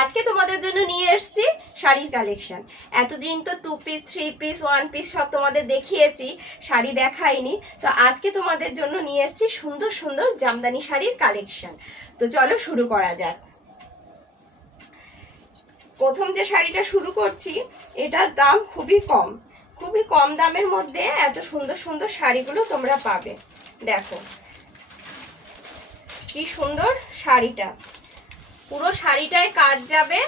আজকে তোমাদের জন্য নিয়ে এসেছি শাড়ির কালেকশন এতদিন তো two piece three piece one piece সব তোমাদের দেখিয়েছি, শাড়ি দেখাইনি। তো আজকে তোমাদের জন্য নিয়ে এসেছি সুন্দর সুন্দর জামদানি শাড়ির কালেকশন তো চলো শুরু করা যাক। প্রথম যে শাড়িটা শুরু করছি, এটার দাম খুবই কম। খুবই কম দামের মধ্যে এত সুন্দর সুন্দর শাড়িগুলো তোমরা পাবে। দেখো, কি সুন্দর শাড়িটা। পুরো শাড়িটায় কাজ যাবে।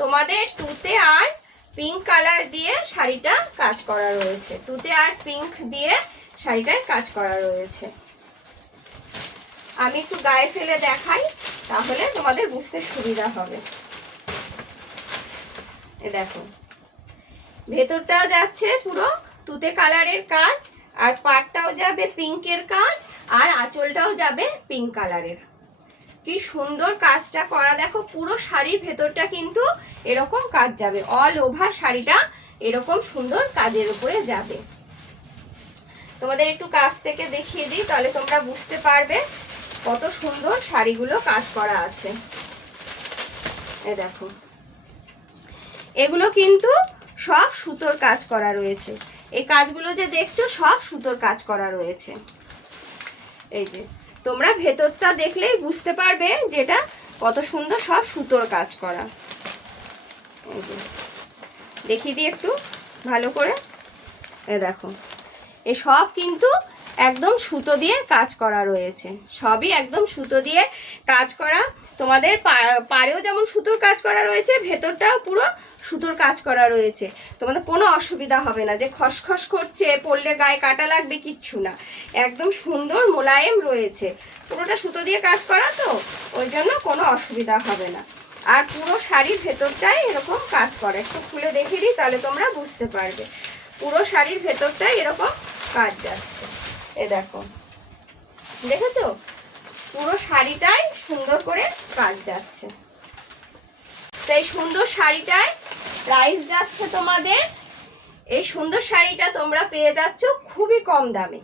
তোমাদের তুতে আর পিঙ্ক কালার দিয়ে শাড়িটা কাজ করা রয়েছে। তুতে আর পিঙ্ক দিয়ে শাড়িটায় কাজ করা রয়েছে। আমি একটু গায়ে ফেলে দেখাই, তাহলে তোমাদের বুঝতে সুবিধা হবে। এ দেখো। ভেতরটাও যাচ্ছে পুরো তুতে কালারের কাজ, আর পাটটাও যাবে পিঙ্কের কাজ, আর আঁচলটাও যাবে পিঙ্ক কালারের কি সুন্দর কাজটা করা। দেখো, পুরো শাড়ির ভেতরটা কিন্তু এরকম কাজ যাবে। অল ওভার শাড়িটা এরকম সুন্দর কাজের উপরে যাবে। তোমাদের একটু কাজ থেকে দেখিয়ে দিই, তাহলে তোমরা বুঝতে পারবে কত সুন্দর শাড়িগুলো কাজ করা আছে। এ দেখো, এগুলো কিন্তু সব সুতোর কাজ করা রয়েছে। এই কাজগুলো যে দেখছ, সব সুতোর কাজ করা রয়েছে। এই যে তোমরা ভেতরটা দেখলেই বুঝতে পারবে যেটা কত সুন্দর সব সুতোর কাজ করা। দেখিয়ে দিই একটু ভালো করে। এ দেখো, এ সব কিন্তু একদম সুতো দিয়ে কাজ করা রয়েছে। সবই একদম সুতো দিয়ে কাজ করা। তোমাদের পাড়েও যেমন সুতোর কাজ করা রয়েছে, ভেতরটাও পুরো সুতোর কাজ করা রয়েছে। তোমাদের কোনো অসুবিধা হবে না যে খসখস করছে, পড়লে গায়ে কাটা লাগবে, কিচ্ছু না। একদম সুন্দর মোলায়েম রয়েছে। পুরোটা সুতো দিয়ে কাজ করা তো, ওই জন্য কোনো অসুবিধা হবে না। আর পুরো শাড়ির ভেতরটাই এরকম কাজ করে। একটু খুলে দেখিয়ে দিই, তাহলে তোমরা বুঝতে পারবে। পুরো শাড়ির ভেতরটাই এরকম কাজ যাচ্ছে। এ দেখো। দেখেছ? পুরো শাড়িটাই সুন্দর করে কাজ যাচ্ছে। তো এই সুন্দর শাড়িটায় প্রাইস যাচ্ছে তোমাদের। এই সুন্দর শাড়িটা তোমরা পেয়ে যাচ্ছ খুবই কম দামে,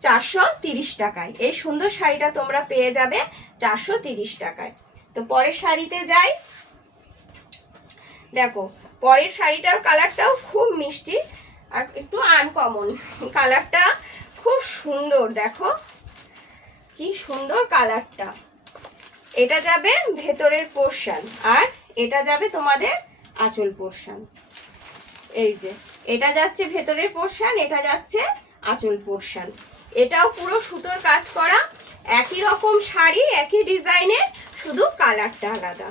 চারশো তিরিশ টাকায়। এই সুন্দর শাড়িটা তোমরা পেয়ে যাবে চারশো তিরিশ টাকায়। তো পরের শাড়িতে যাই। দেখো, পরের শাড়িটার কালারটাও খুব মিষ্টি, আর একটু আনকমন কালারটা সুন্দর, দেখো। কি সুন্দর কালারটা। এটা যাবে ভেতরের পোর্শন আর এটা যাবে তোমাদের আঁচল পোর্শন এই যে, এটা যাচ্ছে ভেতরের পোর্শন এটা যাচ্ছে আঁচল পোর্শন এটাও পুরো সুতোর কাজ করা, একই রকম শাড়ি, একই ডিজাইনের, শুধু কালারটা আলাদা।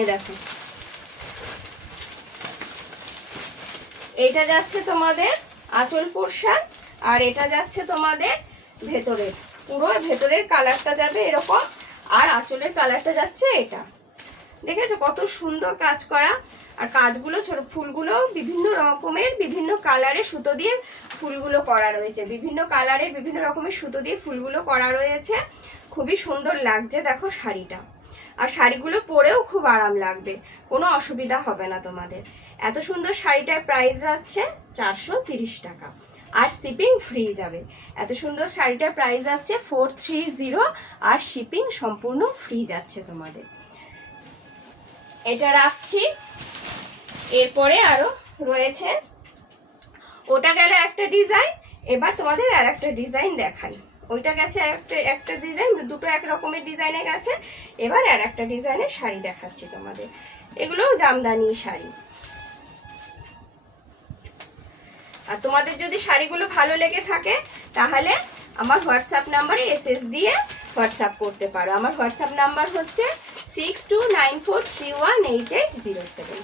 এ দেখো। এটা যাচ্ছে তোমাদের আঁচল পোর্শন আর এটা যাচ্ছে তোমাদের ভেতরে। পুরো ভেতরের কালারটা যাবে এরকম। আর আঁচলের কালারটা যাচ্ছে এটা। দেখেছ কত সুন্দর কাজ করা? আর কাজগুলো ছোট, ফুলগুলো বিভিন্ন রকমের, বিভিন্ন কালারের সুতো দিয়ে ফুলগুলো করা রয়েছে। বিভিন্ন কালারের, বিভিন্ন রকমের সুতো দিয়ে ফুলগুলো করা রয়েছে। খুবই সুন্দর লাগছে দেখো শাড়িটা। আর শাড়িগুলো পরেও খুব আরাম লাগবে। কোনো অসুবিধা হবে না তোমাদের। এত সুন্দর শাড়িটার প্রাইস যাচ্ছে চারশো টাকা। আর শিপিং ফ্রি যাবে। এত সুন্দর শাড়িটার প্রাইস যাচ্ছে ফোর থ্রি জিরো আর শিপিং সম্পূর্ণ ফ্রি যাচ্ছে তোমাদের। এটা রাখছি। এরপরে আরও রয়েছে। ওটা গেল একটা ডিজাইন এবার তোমাদের আর একটা ডিজাইন দেখাই। ওইটা গেছে একটা একটা ডিজাইন দুটো এক রকমের ডিজাইনে গেছে। এবার আর একটা ডিজাইনের শাড়ি দেখাচ্ছি তোমাদের। এগুলো জামদানি শাড়ি। আর তোমাদের যদি শাড়িগুলো ভালো লেগে থাকে, তাহলে আমার হোয়াটসঅ্যাপ নাম্বারে এসএস দিয়ে হোয়াটসঅ্যাপ করতে পারো। আমার হোয়াটসঅ্যাপ নাম্বার হচ্ছে six two nine four three one eight eight zero seven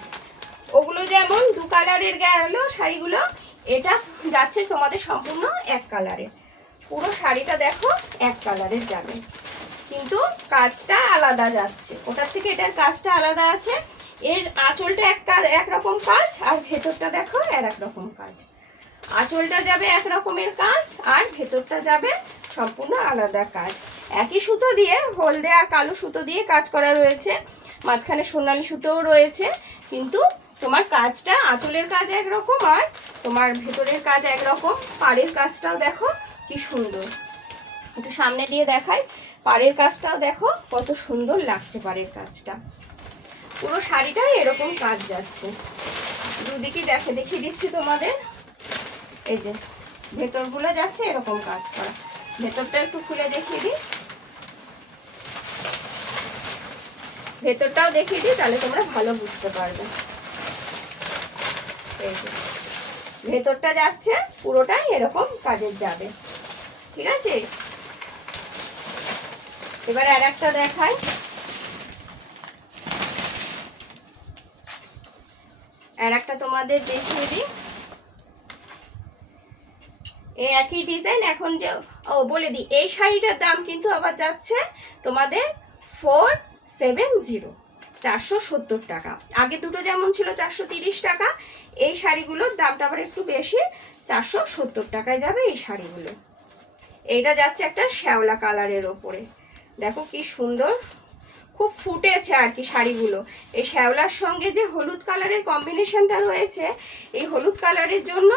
ওগুলো যেমন দু কালারের গেল শাড়িগুলো, এটা যাচ্ছে তোমাদের সম্পূর্ণ এক কালারের পুরো শাড়িটা দেখো এক কালারের যাবে। কিন্তু কাজটা আলাদা যাচ্ছে। ওটার থেকে এটার কাজটা আলাদা আছে। এর আঁচলটা এক কাজ এক রকম কাজ আর ভেতরটা দেখো আর এক রকম কাজ। আঁচলটা যাবে এক রকমের কাজ আর ভেতরটা যাবে সম্পূর্ণ আলাদা কাজ। একই সুতো দিয়ে, হলদে আর কালো সুতো দিয়ে কাজ করা রয়েছে। মাঝখানে সোনালি সুতোও রয়েছে। কিন্তু তোমার কাজটা আঁচলের কাজ একরকম আর তোমার ভেতরের কাজ একরকম। পাড়ের কাজটাও দেখো কি সুন্দর। একটু সামনে দিয়ে দেখাই। পাড়ের কাজটাও দেখো কত সুন্দর লাগছে পাড়ের কাজটা। পুরো শাড়িটাই এরকম কাজ যাচ্ছে। দুদিকে দেখে দেখিয়ে দিচ্ছি তোমাদের। এই যে, ভেতরগুলো যাচ্ছে, এরকম কাজ করা। ভেতরটা একটু খুলে দেখিয়ে দিই। ভেতরটাও দেখিয়ে দিই, তাহলে তোমরা ভালো বুঝতে পারবে। এই যে, ভেতরটা যাচ্ছে, পুরোটাই এরকম কাজের যাবে। ঠিক আছে? এবার আর একটা দেখাই। আর একটা তোমাদের দেখিয়ে দিই। একই ডিজাইন এখন যে, ও, বলে দিই, এই শাড়িটার দাম কিন্তু আবার যাচ্ছে তোমাদের ফোর সেভেন জিরো চারশো সত্তর টাকা। আগে দুটো যেমন ছিল চারশো তিরিশ টাকা, এই শাড়িগুলোর দামটা আবার একটু বেশি, চারশো সত্তর টাকায় যাবে এই শাড়িগুলো। এইটা যাচ্ছে একটা শ্যাওলা কালারের ওপরে। দেখো কি সুন্দর, খুব ফুটেছে আর কি শাড়িগুলো। এই শ্যাওলার সঙ্গে যে হলুদ কালারের কম্বিনেশনটা রয়েছে, এই হলুদ কালারের জন্য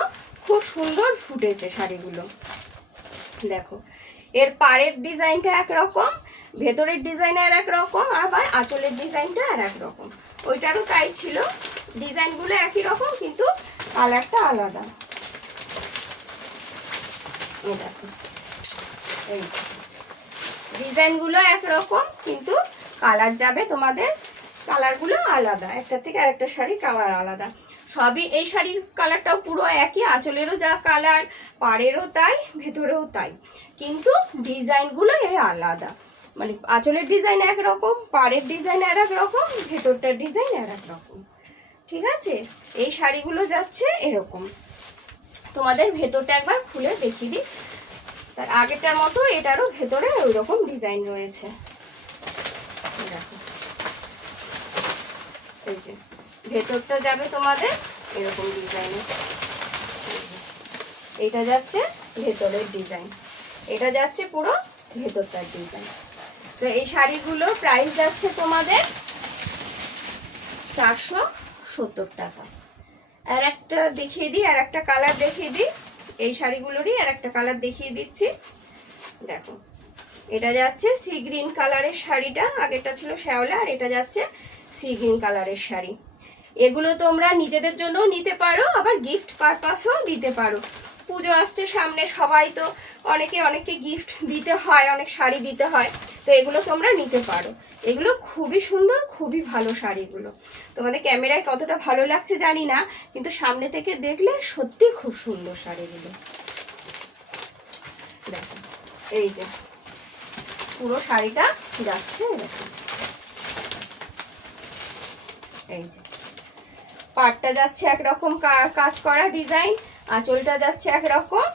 খুব সুন্দর ফুটেছে শাড়িগুলো। দেখো, এর পাড়ের ডিজাইনটা একরকম, ভেতরের ডিজাইন আর এক রকম আবার আঁচলের ডিজাইনটা আর এক রকম ওইটারও তাই ছিল, ডিজাইনগুলো একই রকম, কিন্তু কালারটা আলাদা। এই ডিজাইনগুলো একরকম, কিন্তু কালার যাবে তোমাদের, কালারগুলো আলাদা। একটা থেকে আরেকটা শাড়ি কালার আলাদা। সবই এই শাড়ির কালারটাও পুরো একই, আঁচলেরও যা কালার, পাড়েরও তাই, ভেতরেও তাই। কিন্তু ডিজাইনগুলো এর আলাদা। মানে আঁচলের ডিজাইন একরকম, পাড়ের ডিজাইন আর এক রকম ভেতরটার ডিজাইন আর এক রকম ঠিক আছে? এই শাড়িগুলো যাচ্ছে এরকম। তোমাদের ভেতরটা একবার খুলে দেখিয়ে দিই। তার আগেরটার মতো এটারও ভেতরে ওই রকম ডিজাইন রয়েছে। দেখো। এই যে। ভেতরটা যাবে তোমাদের এরকম ডিজাইনে এটা যাচ্ছে ভেতরের ডিজাইন এটা যাচ্ছে পুরো ভেতরটার ডিজাইন তো এই শাড়িগুলো প্রাইস যাচ্ছে তোমাদের চারশো সত্তর টাকা। আর একটা দেখিয়ে দিই, আর একটা কালার দেখিয়ে দিই। এই শাড়িগুলোরই আর একটা কালার দেখিয়ে দিচ্ছি। দেখো, এটা যাচ্ছে সি গ্রিন কালারের শাড়িটা। আগেরটা ছিল শ্যাওলা আর এটা যাচ্ছে সি গ্রিন কালারের শাড়ি। এগুলো তোমরা নিজেদের জন্য নিতে পারো, আবার গিফট পারপাসও দিতে পারো। পুজো আসছে সামনে সবাই তো অনেকে অনেকে গিফট দিতে হয়, অনেক শাড়ি দিতে হয়, তো এগুলো তোমরা নিতে পারো। এগুলো খুবই সুন্দর, খুবই ভালো শাড়িগুলো। তোমাদের ক্যামেরায় কতটা ভালো লাগছে জানি না, কিন্তু সামনে থেকে দেখলে সত্যি খুব সুন্দর শাড়িগুলো। দেখো, এই যে, পুরো শাড়িটা যাচ্ছে এই যে পাটটা যাচ্ছে একরকম কাজ করা ডিজাইন, আঁচলটা যাচ্ছে একরকম,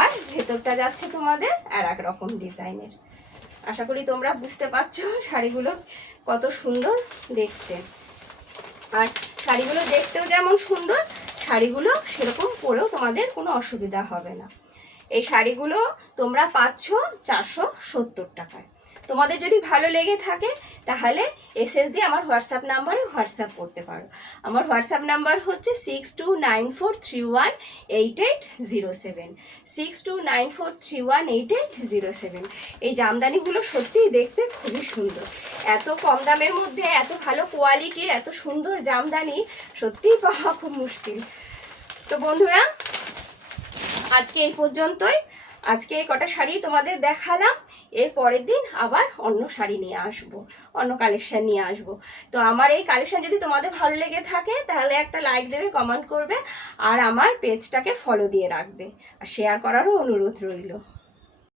আর ভেতরটা যাচ্ছে তোমাদের আর এক রকম ডিজাইনের। আশা করি তোমরা বুঝতে পারছ শাড়িগুলো কত সুন্দর দেখতে। আর শাড়িগুলো দেখতেও যেমন সুন্দর, শাড়িগুলো সেরকম পরেও তোমাদের কোনো অসুবিধা হবে না। এই শাড়িগুলো তোমরা পাচ্ছ চারশো সত্তর টাকায়। তোমাদের যদি ভালো লেগে থাকে, তাহলে এসএস দিয়ে আমার হোয়াটসঅ্যাপ নাম্বারে হোয়াটসঅ্যাপ করতে পারো। আমার হোয়াটসঅ্যাপ নাম্বার হচ্ছে six two nine four three one eight eight zero seven six two nine four three one eight eight zero seven এই জামদানিগুলো সত্যিই দেখতে খুবই সুন্দর। এত কম দামের মধ্যে, এত ভালো কোয়ালিটির এত সুন্দর জামদানি সত্যিই পাওয়া খুব মুশকিল। তো বন্ধুরা, আজকে এই পর্যন্তই। আজকে এই কটা শাড়ি তোমাদের দেখালাম, এর পরের দিন আবার অন্য শাড়ি নিয়ে আসব, অন্য কালেকশন নিয়ে আসব। তো আমার এই কালেকশন যদি তোমাদের ভালো লেগে থাকে, তাহলে একটা লাইক দেবে, কমেন্ট করবে, আর আমার পেজটাকে ফলো দিয়ে রাখবে। আর শেয়ার করারও অনুরোধ রইল।